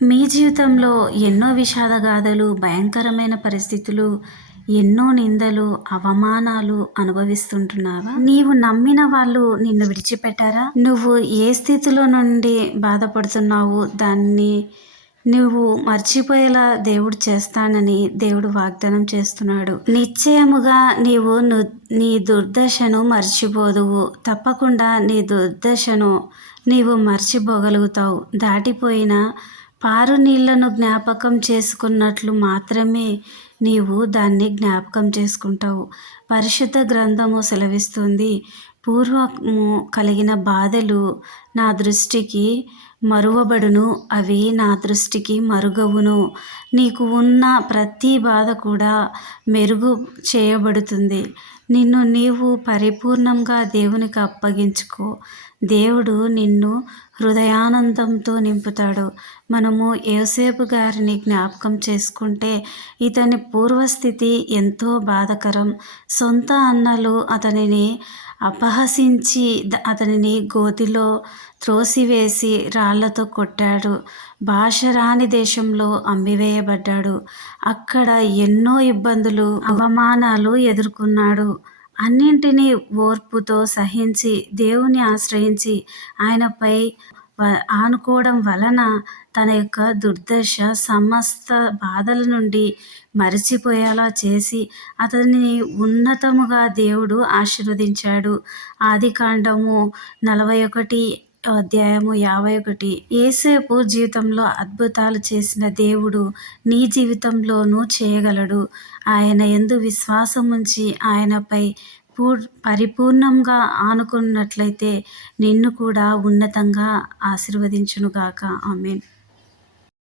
మీ జీవితంలో ఎన్నో విషాదగాథలు, భయంకరమైన పరిస్థితులు, ఎన్నో నిందలు, అవమానాలు అనుభవిస్తుంటున్నావా? నీవు నమ్మిన వాళ్ళు నిన్ను విడిచిపెట్టారా? నువ్వు ఏ స్థితిలో నుండి బాధపడుతున్నావో దాన్ని నువ్వు మర్చిపోయేలా దేవుడు చేస్తానని దేవుడు వాగ్దానం చేస్తున్నాడు. నిశ్చయముగా నీ దుర్దశను మర్చిపోదువు. తప్పకుండా నీ దుర్దశను నీవు మర్చిపోగలుగుతావు. దాటిపోయిన పారు నీళ్లను జ్ఞాపకం చేసుకున్నట్లు మాత్రమే నీవు దాన్ని జ్ఞాపకం చేసుకుంటావు. పరిశుద్ధ గ్రంథము సెలవిస్తుంది, పూర్వము కలిగిన బాధలు నా దృష్టికి మరువబడును, అవి నా దృష్టికి మరుగవును. నీకు ఉన్న ప్రతి బాధ కూడా మెరుగు చేయబడుతుంది. నిన్ను నీవు పరిపూర్ణంగా దేవునికి అప్పగించుకో. దేవుడు నిన్ను హృదయానందంతో నింపుతాడు. మనము యోసేపు గారిని జ్ఞాపకం చేసుకుంటే ఇతని పూర్వస్థితి ఎంతో బాధకరం. సొంత అన్నలు అతనిని అపహసించి అతనిని గోతిలో త్రోసివేసి రాళ్లతో కొట్టాడు. భాష రాని దేశంలో అమ్మివేయబడ్డాడు. అక్కడ ఎన్నో ఇబ్బందులు, అవమానాలు ఎదుర్కొన్నాడు. అన్నింటినీ ఓర్పుతో సహించి దేవుని ఆశ్రయించి ఆయనపై ఆనుకోవడం వలన తన యొక్క దుర్దశ సమస్త బాధల నుండి మరిచిపోయేలా చేసి అతనిని ఉన్నతముగా దేవుడు ఆశీర్వదించాడు. ఆదికాండము 41 అధ్యాయము 51. యోసేపు జీవితంలో అద్భుతాలు చేసిన దేవుడు నీ జీవితంలోనూ చేయగలడు. ఆయన యందు విశ్వాసం ఉంచి ఆయనపై పరిపూర్ణంగా ఆనుకున్నట్లయితే నిన్ను కూడా ఉన్నతంగా ఆశీర్వదించునుగాక. ఆమేన్.